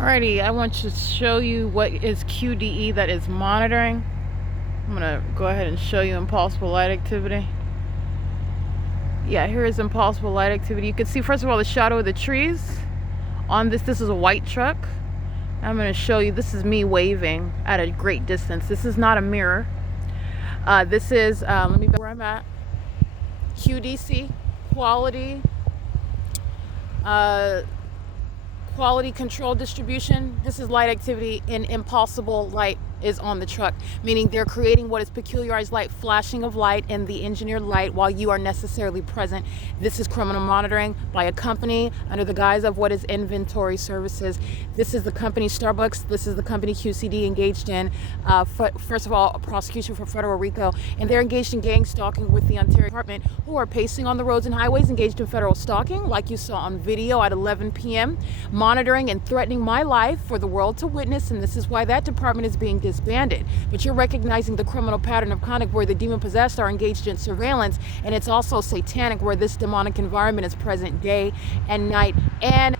Alrighty, I want to show you what is QDE that is monitoring. I'm gonna go ahead and show you impulsible light activity. Yeah, here is impulsible light activity. You can see, first of all, the shadow of the trees on this. This is a white truck. I'm gonna show you, this is me waving at a great distance. This is not a mirror. This is, let me go where I'm at. QDC, quality control distribution. This is light activity in impulsible light is on the truck, meaning they're creating what is peculiarized light, flashing of light in the engineered light while you are necessarily present. This is criminal monitoring by a company under the guise of what is inventory services. This is the company Starbucks. This is the company QCD engaged in, first of all, a prosecution for federal RICO, and they're engaged in gang stalking with the Ontario Department, who are pacing on the roads and highways, engaged in federal stalking, like you saw on video at 11 p.m., monitoring and threatening my life for the world to witness, and this is why that department is being disbanded. But you're recognizing the criminal pattern of conduct where the demon-possessed are engaged in surveillance, and it's also satanic where this demonic environment is present day and night, and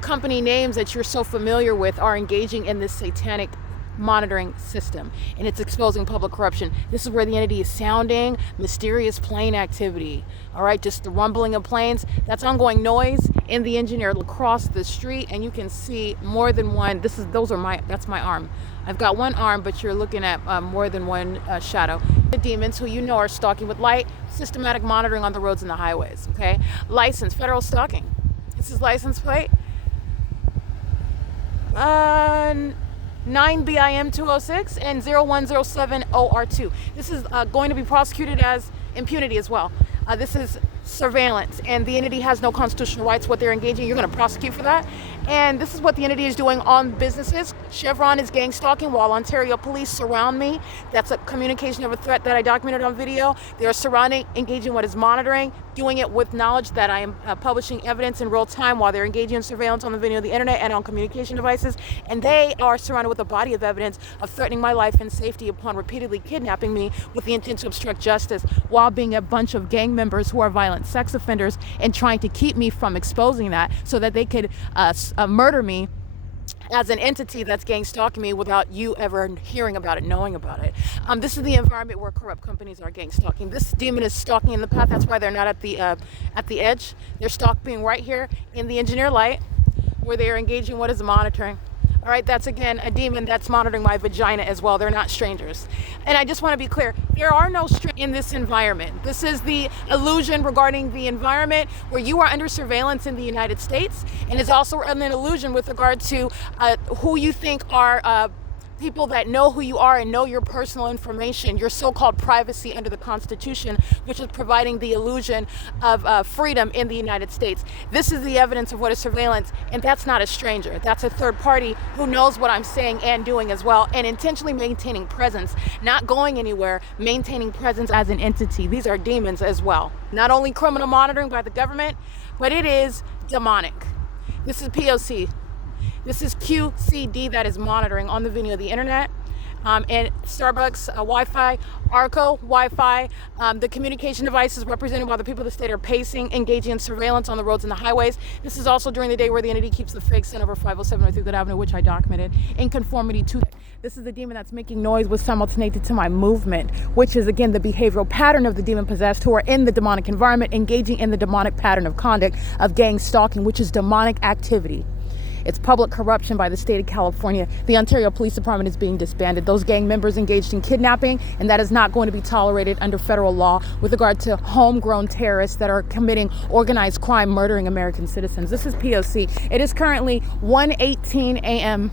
company names that you're so familiar with are engaging in this satanic monitoring system, and it's exposing public corruption. This is where the entity is sounding mysterious plane activity. All right, just the rumbling of planes. That's ongoing noise in the engineer across the street, and you can see more than one. That's my arm. I've got one arm, but you're looking at more than one shadow. The demons, who you know are stalking with light, systematic monitoring on the roads and the highways. Okay, license, federal stalking. This is license plate 9BIM 206 and 0107 OR2. This is going to be prosecuted as impunity as well. This is surveillance, and the entity has no constitutional rights. What they're engaging, you're going to prosecute for that. And this is what the entity is doing on businesses. Chevron is gang stalking while Ontario police surround me. That's a communication of a threat that I documented on video. They are surrounding, engaging what is monitoring, doing it with knowledge that I am publishing evidence in real time while they're engaging in surveillance on the video, the internet, and on communication devices. And they are surrounded with a body of evidence of threatening my life and safety upon repeatedly kidnapping me with the intent to obstruct justice while being a bunch of gang members who are violent sex offenders and trying to keep me from exposing that so that they could murder me as an entity that's gang stalking me without you ever hearing about it, knowing about it. This is the environment where corrupt companies are gang stalking. This demon is stalking in the path. That's why they're not at the edge. They're stalking right here in the engineer light, where they are engaging what is monitoring. All right, that's again a demon that's monitoring my vagina as well. They're not strangers. And I just want to be clear, there are no strangers in this environment. This is the illusion regarding the environment where you are under surveillance in the United States, and it's also an illusion with regard to who you think are people that know who you are and know your personal information, your so-called privacy under the Constitution, which is providing the illusion of freedom in the United States. This is the evidence of what is surveillance, and that's not a stranger. That's a third party who knows what I'm saying and doing as well, and intentionally maintaining presence, not going anywhere, maintaining presence as an entity. These are demons as well. Not only criminal monitoring by the government, but it is demonic. This is P.O.C. This is QCD that is monitoring on the video, the internet, and Starbucks Wi-Fi, ARCO Wi-Fi. The communication devices represented by the people of the state are pacing, engaging in surveillance on the roads and the highways. This is also during the day where the entity keeps the fake sun over 507 North Euclid Avenue, which I documented, in conformity to that. This is the demon that's making noise with simultaneity to my movement, which is again the behavioral pattern of the demon possessed who are in the demonic environment, engaging in the demonic pattern of conduct of gang stalking, which is demonic activity. It's public corruption by the state of California. The Ontario Police Department is being disbanded. Those gang members engaged in kidnapping, and that is not going to be tolerated under federal law with regard to homegrown terrorists that are committing organized crime, murdering American citizens. This is P.O.C. It is currently 1:18 a.m.